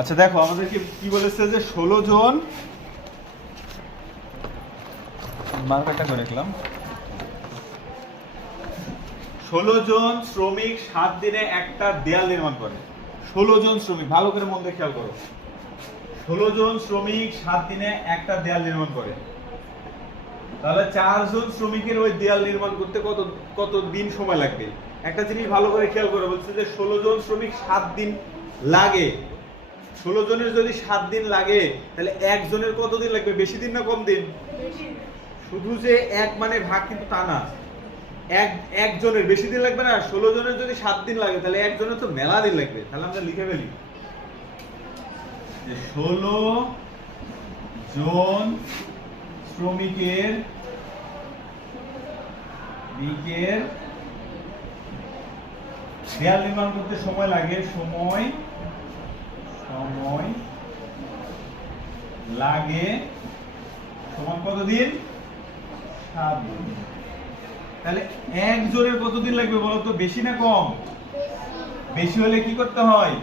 আচ্ছা দেখো আমাদেরকে কি বলেছে যে 16 জন মার্কারটা করে রাখলাম। 16 জন শ্রমিক 7 দিনে একটা দেয়াল নির্মাণ করে। 16 জন শ্রমিক, ভালো করে মন দিয়ে খেয়াল করো। 16 জন শ্রমিক 7 দিনে একটা দেয়াল নির্মাণ করে। তাহলে 4 জন শ্রমিকের ওই দেয়াল নির্মাণ করতে কত দিন সময় লাগবে? একটা জিনিস ভালো করে খেয়াল করে বলছে যে 16 জন শ্রমিক 7 দিন লাগে। 16 জনের যদি 7 দিন লাগে তাহলে একজনের কত দিন লাগবে? বেশি দিন না কম দিন? শুধু যে এক মানে ভাগ কিন্তু তা না, একজনের বেশি দিন লাগবে না। 16 জনের যদি 7 দিন লাগে তাহলে একজনের তো মেলা দিন লাগবে। তাহলে আমরা লিখে ফেলি যে 16 জন শ্রমিকের দেয়াল নির্মাণ করতে সময় লাগে, সময় লাগে সমান কতদিন? 7 দিন। তাহলে একজনের কতদিন লাগবে বলো তো? বেশি না কম? বেশি হলে কি করতে হয়?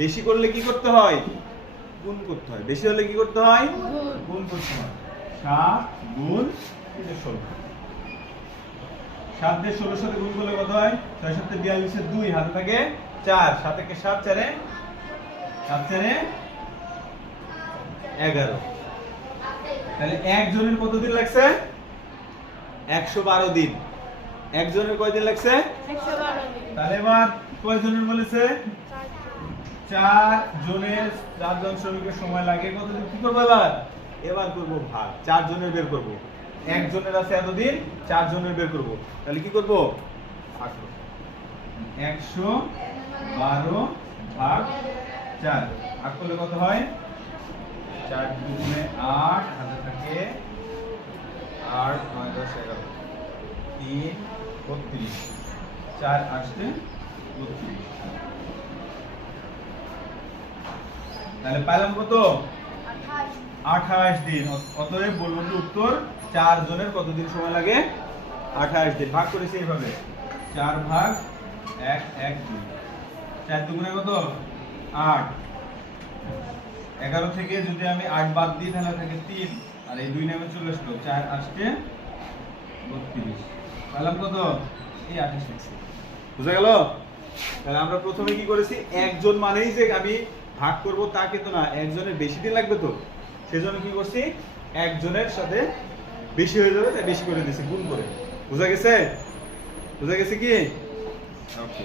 বেশি করলে কি করতে হয়? গুণ করতে হয়। বেশি হলে কি করতে হয়? গুণ করতে হয়। 7 গুণ 16। 7 দিয়ে 16 সাথে গুণ করলে কত হয়? 6 7 42 এর 2 হাতে থাকে 4, 7 থেকে 7 4 7 4 11। তাহলে একজনের কতদিন লাগছে? 112 দিন। একজনের কয়দিন লাগছে? 112 দিন। তাহলে এবার কয়জনের বলেছে? 4 জনের 4 জন শ্রমিকের সময় লাগে কতদিন? কি করব এবার করব ভাগ। 4 জনের বের করব। একজনের আছে এতদিন, 4 জনের বের করব। তাহলে কি করব? ভাগ করব। 112 ভাগ 4 ভাগ করলে কত হয়? 4 দুগুণে 8 হাতে থাকে 8 9 10 11 3 32 4 8 32। তাহলে পাইলাম কত? 28 দিন। অতএব বলবো যে উত্তর 4 জনের কতদিন সময় লাগে? 28 দিন। ভাগ করেছি এইভাবে 4 ভাগ 1 1 2। 4 দুগুণে কত? 8। 11 থেকে যদি আমি 8 বাদ দিই তাহলে থাকে 3 আর এই 2 নামে চলে আসলো 4 8 32। পাইলাম কত? এই 28 লিখছি। বুঝা গেল? তাহলে আমরা প্রথমে কি করেছি? একজন মানেই যে আমি ভাগ করব তা কিন্তু না, একজনের বেশি দিন লাগবে তো সেজন্য কি করছি? একজনের সাথে বেশি হয়ে যাবে তাই বেশি করে দিয়েছি গুণ করে। বুঝা গেছে? বুঝা গেছে কি? ওকে।